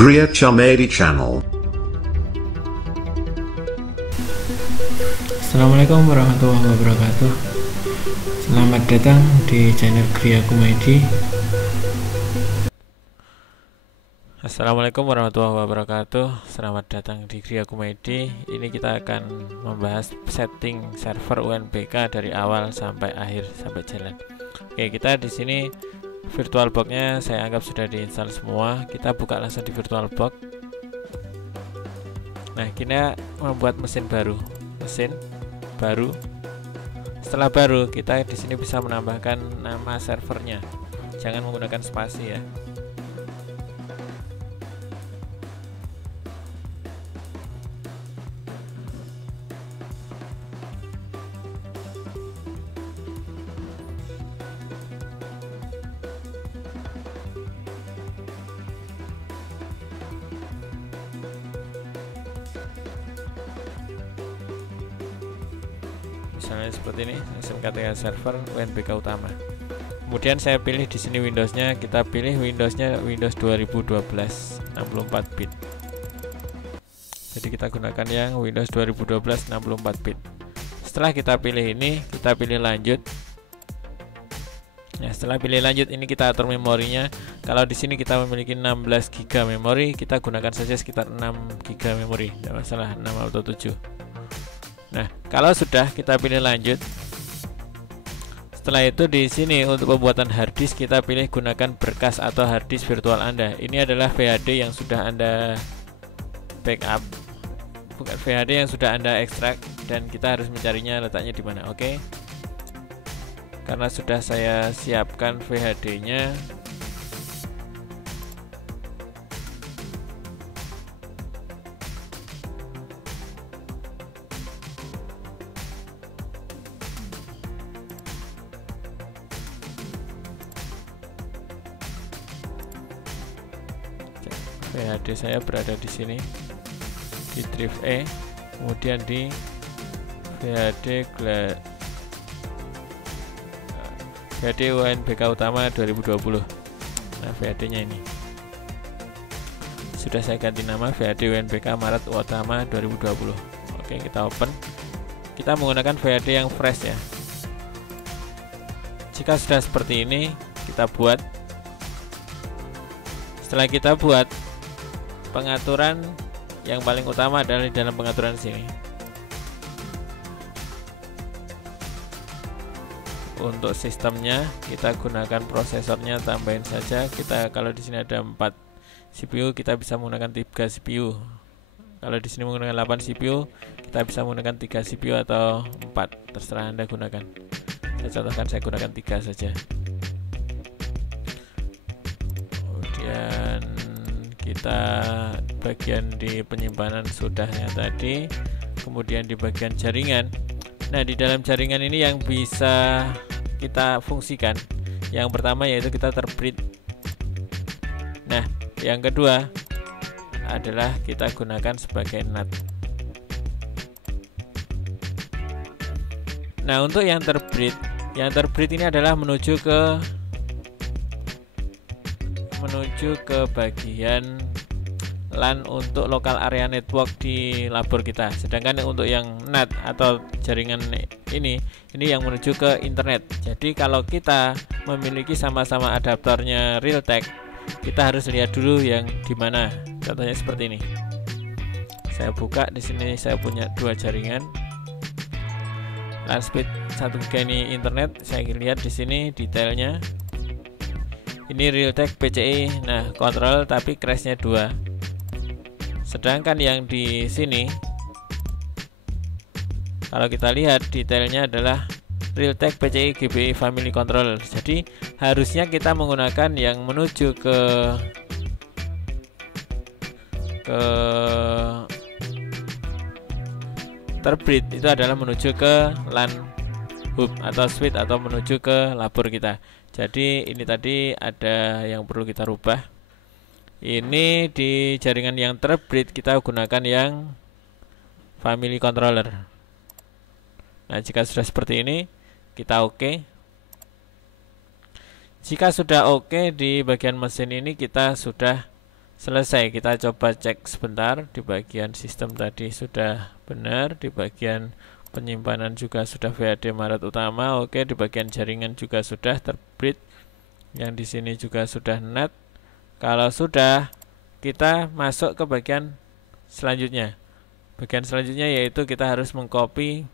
Gria Comedy Channel. Assalamualaikum warahmatullahi wabarakatuh. Selamat datang di channel Gria Comedy. Assalamualaikum warahmatullahi wabarakatuh. Selamat datang di Gria Comedy. Ini kita akan membahas setting server UNBK dari awal sampai akhir, sampai jalan. Oke, kita di sini VirtualBox-nya saya anggap sudah diinstal semua. Kita buka langsung di VirtualBox. Nah, kita membuat mesin baru. Setelah baru, kita di sini bisa menambahkan nama servernya. Jangan menggunakan spasi ya. Misalnya seperti ini, SMK3 server UNBK utama. Kemudian saya pilih di sini Windowsnya, kita pilih Windowsnya Windows 2012 64 bit. Jadi kita gunakan yang Windows 2012 64 bit. Setelah kita pilih ini, kita pilih lanjut. Nah, setelah pilih lanjut ini kita atur memorinya. Kalau di sini kita memiliki 16 GB memori, kita gunakan saja sekitar 6 GB memori, tidak masalah 6 atau 7. Nah, kalau sudah kita pilih lanjut. Setelah itu di sini untuk pembuatan harddisk kita pilih gunakan berkas atau harddisk virtual Anda. Ini adalah VHD yang sudah Anda backup, bukan VHD yang sudah Anda ekstrak, dan kita harus mencarinya letaknya di mana. Oke. Karena sudah saya siapkan VHD-nya, VHD saya berada di sini di drive E, kemudian di VHD UNBK utama 2020. Nah, VHD-nya ini sudah saya ganti nama VHD UNBK Maret utama 2020. Oke, kita open. Kita menggunakan VHD yang fresh ya. Jika sudah seperti ini, kita buat. Setelah kita buat, pengaturan yang paling utama adalah di dalam pengaturan sini. Untuk sistemnya kita gunakan prosesornya, tambahin saja. Kita kalau di sini ada 4 CPU, kita bisa menggunakan 3 CPU. Kalau di sini menggunakan 8 CPU, kita bisa menggunakan 3 CPU atau 4, terserah Anda gunakan. Saya contohkan, saya gunakan 3 saja. Kemudian kita bagian di penyimpanan sudah ya tadi, kemudian di bagian jaringan. Nah, di dalam jaringan ini yang bisa kita fungsikan, yang pertama yaitu kita terbreed. Nah, yang kedua adalah kita gunakan sebagai NAT. Nah, untuk yang terbreed ini adalah menuju ke bagian LAN untuk local area network di labor kita. Sedangkan untuk yang NAT atau jaringan ini yang menuju ke internet. Jadi kalau kita memiliki sama-sama adaptornya Realtek, kita harus lihat dulu yang di mana. Contohnya seperti ini. Saya buka di sini, saya punya 2 jaringan. LAN speed 1 GB ini internet. Saya lihat di sini detailnya. Ini Realtek PCI, nah kontrol tapi crashnya 2. Sedangkan yang di sini, kalau kita lihat detailnya adalah Realtek PCI GBI Family Control. Jadi harusnya kita menggunakan yang menuju ke terbreed, itu adalah menuju ke LAN hub atau switch atau menuju ke labor kita. Jadi ini tadi ada yang perlu kita rubah. Ini di jaringan yang terbreed kita gunakan yang family controller. Nah, jika sudah seperti ini, kita oke. Jika sudah oke di bagian mesin ini, kita sudah selesai. Kita coba cek sebentar. Di bagian sistem tadi sudah benar, di bagian penyimpanan juga sudah VAD Maret utama. Oke, di bagian jaringan juga sudah terbit. Yang di sini juga sudah NAT. Kalau sudah, kita masuk ke bagian selanjutnya. Bagian selanjutnya yaitu kita harus mengcopy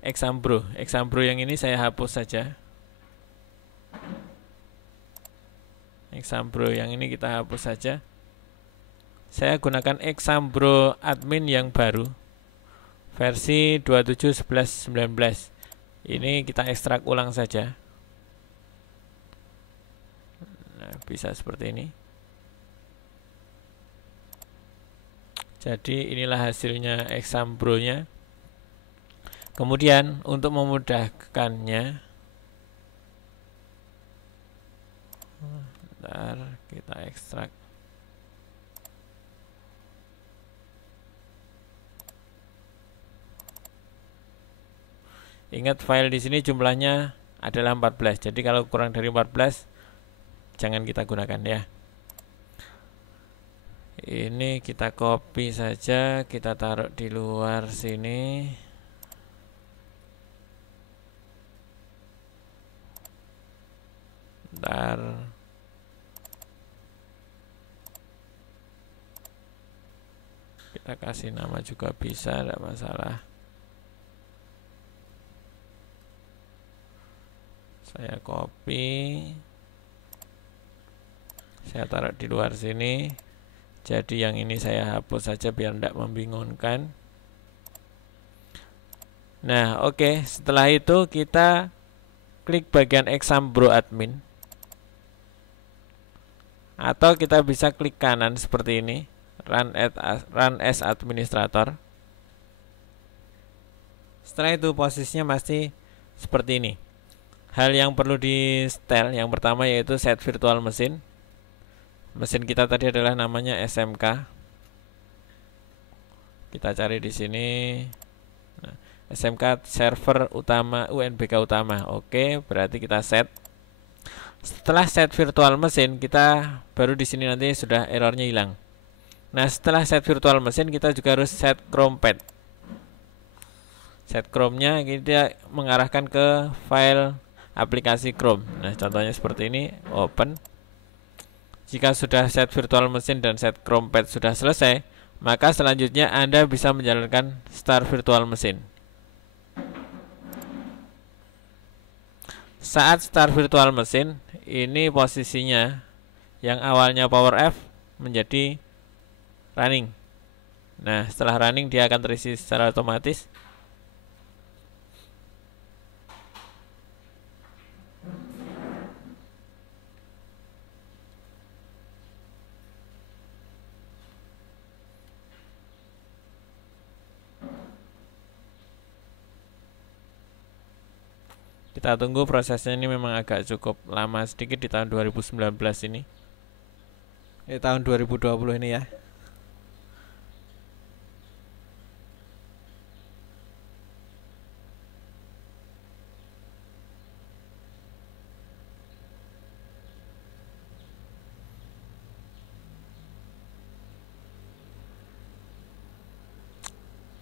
Exambro. Exambro yang ini saya hapus saja. Exambro yang ini kita hapus saja. Saya gunakan Exambro admin yang baru, versi 27.11.19. Ini kita ekstrak ulang saja. Nah, bisa seperti ini. Jadi inilah hasilnya Exambro-nya. Kemudian untuk memudahkannya, bentar, kita ekstrak. Ingat file di sini jumlahnya adalah 14. Jadi kalau kurang dari 14 jangan kita gunakan ya. Ini kita copy saja, kita taruh di luar sini. Bentar. Kita kasih nama juga bisa, tidak masalah. Saya copy, saya taruh di luar sini. Jadi yang ini saya hapus saja biar tidak membingungkan. Nah, oke. Setelah itu kita klik bagian Exambro admin, atau kita bisa klik kanan seperti ini, run as administrator. Setelah itu posisinya masih seperti ini. Hal yang perlu di setel yang pertama yaitu set virtual machine. Mesin kita tadi adalah namanya SMK. Kita cari di sini. Nah, SMK server utama UNBK utama. Oke, berarti kita set. Setelah set virtual machine, kita baru di sini nanti sudah errornya hilang. Nah, setelah set virtual machine, kita juga harus set ChromePad. Set Chrome-nya kita mengarahkan ke file aplikasi Chrome. Nah, contohnya seperti ini, open. Jika sudah set virtual machine dan set ChromePad sudah selesai, maka selanjutnya Anda bisa menjalankan start virtual machine. Saat start virtual machine, ini posisinya yang awalnya power F menjadi running. Nah, setelah running dia akan terisi secara otomatis. Kita tunggu, prosesnya ini memang agak cukup lama sedikit di tahun 2019 ini. Tahun 2020 ini ya.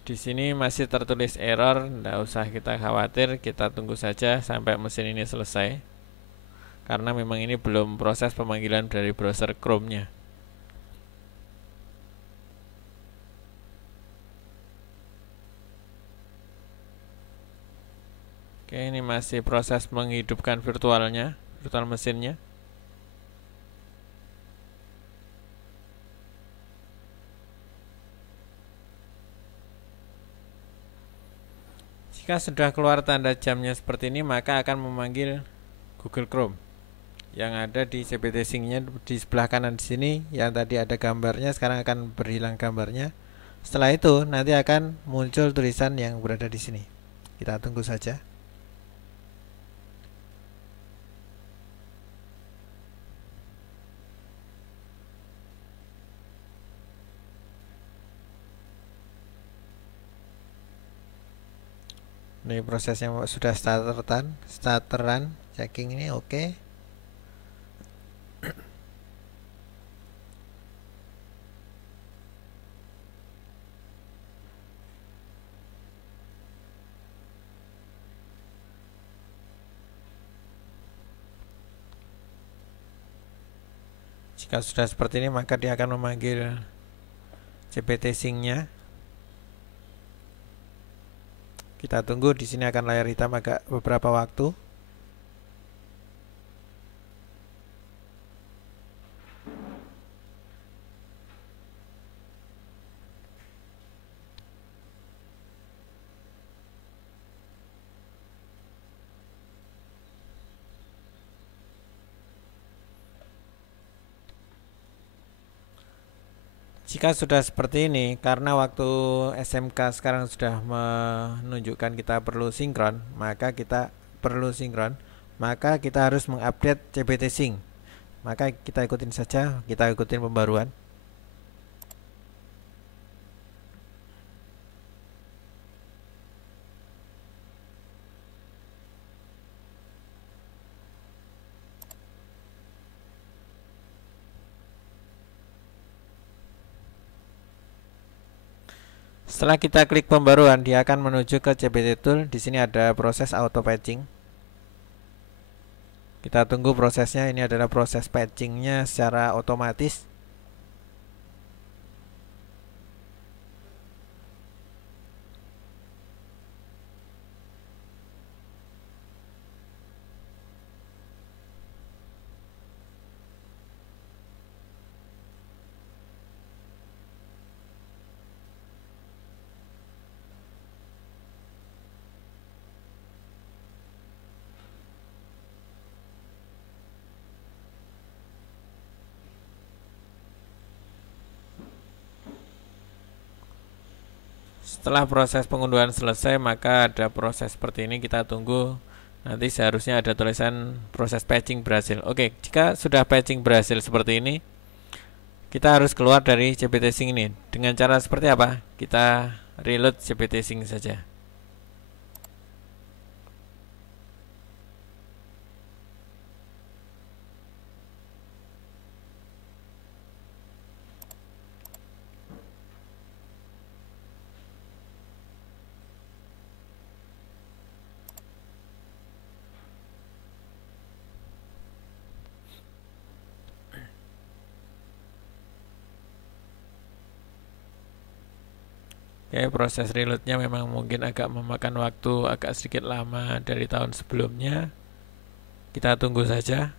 Di sini masih tertulis error, tidak usah kita khawatir, kita tunggu saja sampai mesin ini selesai. Karena memang ini belum proses pemanggilan dari browser Chrome-nya. Oke, ini masih proses menghidupkan virtualnya, virtual mesinnya. Jika sudah keluar tanda jamnya seperti ini, maka akan memanggil Google Chrome yang ada di CPT Sync-nya di sebelah kanan di sini. Yang tadi ada gambarnya, sekarang akan berhilang gambarnya. Setelah itu nanti akan muncul tulisan yang berada di sini. Kita tunggu saja. Ini prosesnya sudah starteran checking ini oke. Jika sudah seperti ini, maka dia akan memanggil CPT sync-nya. Kita tunggu, di sini akan layar hitam agak beberapa waktu. Jika sudah seperti ini, karena waktu SMK sekarang sudah menunjukkan kita perlu sinkron, maka kita harus mengupdate CPT sync. Maka kita ikutin saja, kita ikutin pembaruan. Setelah kita klik pembaruan, dia akan menuju ke CPT Tool. Di sini ada proses auto patching. Kita tunggu prosesnya. Ini adalah proses patchingnya secara otomatis. Setelah proses pengunduhan selesai, maka ada proses seperti ini. Kita tunggu. Nanti seharusnya ada tulisan proses patching berhasil. Oke, jika sudah patching berhasil seperti ini, kita harus keluar dari CPT sync ini. Dengan cara seperti apa? Kita reload CPT sync saja. Oke, proses reloadnya memang mungkin agak memakan waktu agak sedikit lama dari tahun sebelumnya. Kita tunggu saja.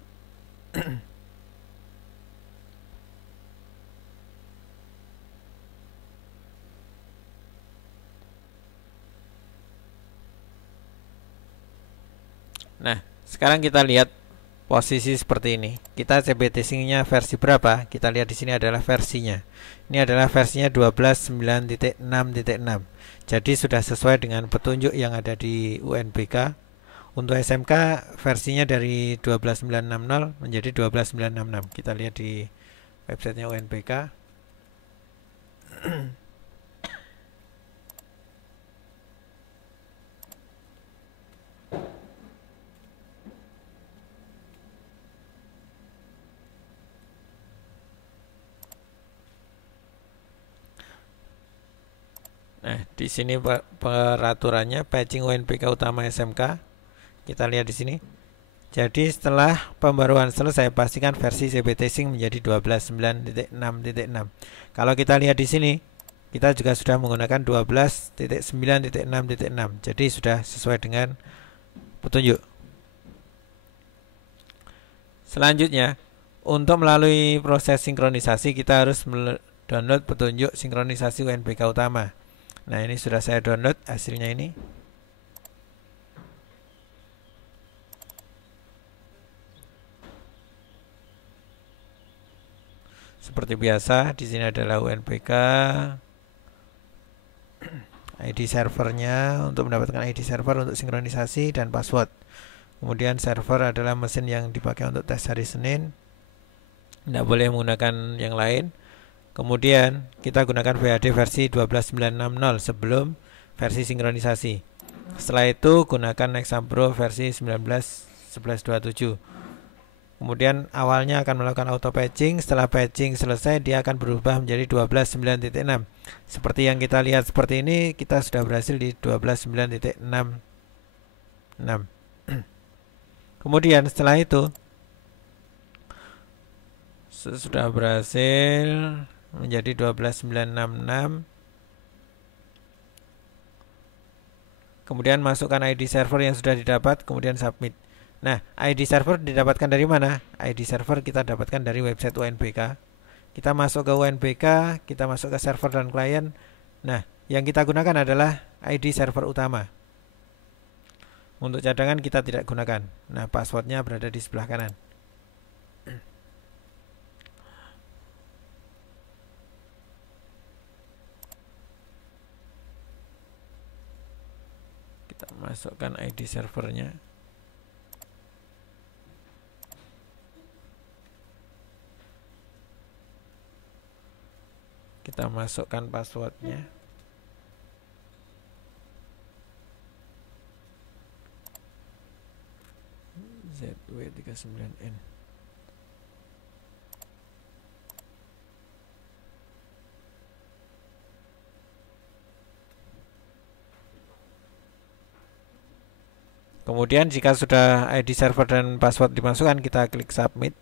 Nah, sekarang kita lihat posisi seperti ini. Kita CPT sync-nya versi berapa? Kita lihat di sini adalah versinya. Ini adalah versinya 12.9.6.6. Jadi sudah sesuai dengan petunjuk yang ada di UNBK. Untuk SMK versinya dari 12.960 menjadi 12.966. Kita lihat di websitenya UNBK. Nah, di sini peraturannya patching UNBK utama SMK. Kita lihat di sini. Jadi setelah pembaruan selesai, pastikan versi CPT sync menjadi 12.9.6.6. Kalau kita lihat di sini, kita juga sudah menggunakan 12.9.6.6. Jadi sudah sesuai dengan petunjuk. Selanjutnya, untuk melalui proses sinkronisasi, kita harus download petunjuk sinkronisasi UNBK utama. Nah, ini sudah saya download hasilnya ini. Seperti biasa, di sini adalah UNBK ID servernya untuk mendapatkan ID server untuk sinkronisasi dan password. Kemudian server adalah mesin yang dipakai untuk tes hari Senin. Tidak boleh menggunakan yang lain. Kemudian kita gunakan VHD versi 12.960 sebelum versi sinkronisasi. Setelah itu gunakan Nexampro versi 19.11.27. Kemudian awalnya akan melakukan auto patching. Setelah patching selesai, dia akan berubah menjadi 12.9.6. Seperti yang kita lihat seperti ini, kita sudah berhasil di 12.9.66. Kemudian setelah itu, sudah berhasil menjadi 12966. Kemudian masukkan ID server yang sudah didapat, kemudian submit. Nah, ID server didapatkan dari mana? ID server kita dapatkan dari website UNBK. Kita masuk ke UNBK, kita masuk ke server dan klien. Nah, yang kita gunakan adalah ID server utama. Untuk cadangan kita tidak gunakan. Nah, passwordnya berada di sebelah kanan. Kita masukkan ID servernya. Kita masukkan passwordnya. ZW39N. Kemudian jika sudah ID server dan password dimasukkan, kita klik submit.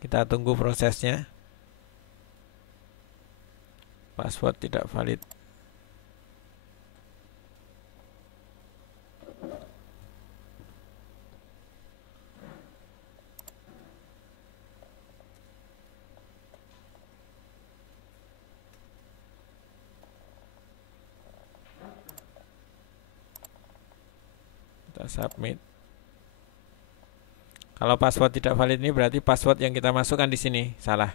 Kita tunggu prosesnya. Password tidak valid. Kita submit. Kalau password tidak valid ini berarti password yang kita masukkan di sini salah.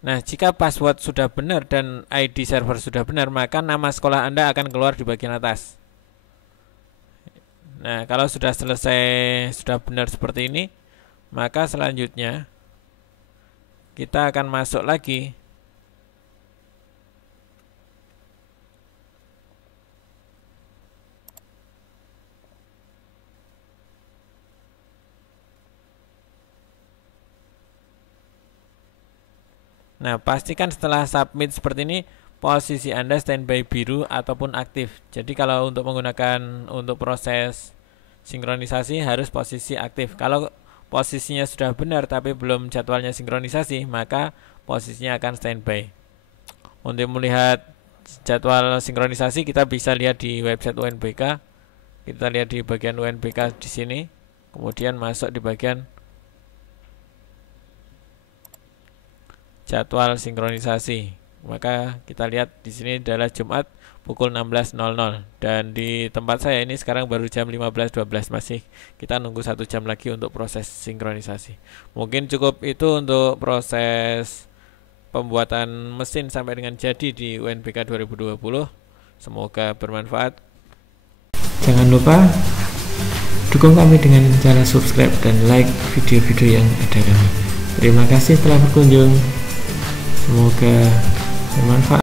Nah, jika password sudah benar dan ID server sudah benar, maka nama sekolah Anda akan keluar di bagian atas. Nah, kalau sudah selesai, sudah benar seperti ini, maka selanjutnya kita akan masuk lagi . Nah, pastikan setelah submit seperti ini, posisi Anda standby biru ataupun aktif. Jadi kalau untuk menggunakan untuk proses sinkronisasi harus posisi aktif. Kalau posisinya sudah benar tapi belum jadwalnya sinkronisasi, maka posisinya akan standby. Untuk melihat jadwal sinkronisasi kita bisa lihat di website UNBK. Kita lihat di bagian UNBK di sini. Kemudian masuk di bagian jadwal sinkronisasi. Maka kita lihat di sini adalah Jumat pukul 16.00 dan di tempat saya ini sekarang baru jam 15.12, masih kita nunggu 1 jam lagi untuk proses sinkronisasi. Mungkin cukup itu untuk proses pembuatan mesin sampai dengan jadi di UNBK 2020. Semoga bermanfaat. Jangan lupa dukung kami dengan cara subscribe dan like video-video yang ada kami. Terima kasih telah berkunjung. Semoga bermanfaat.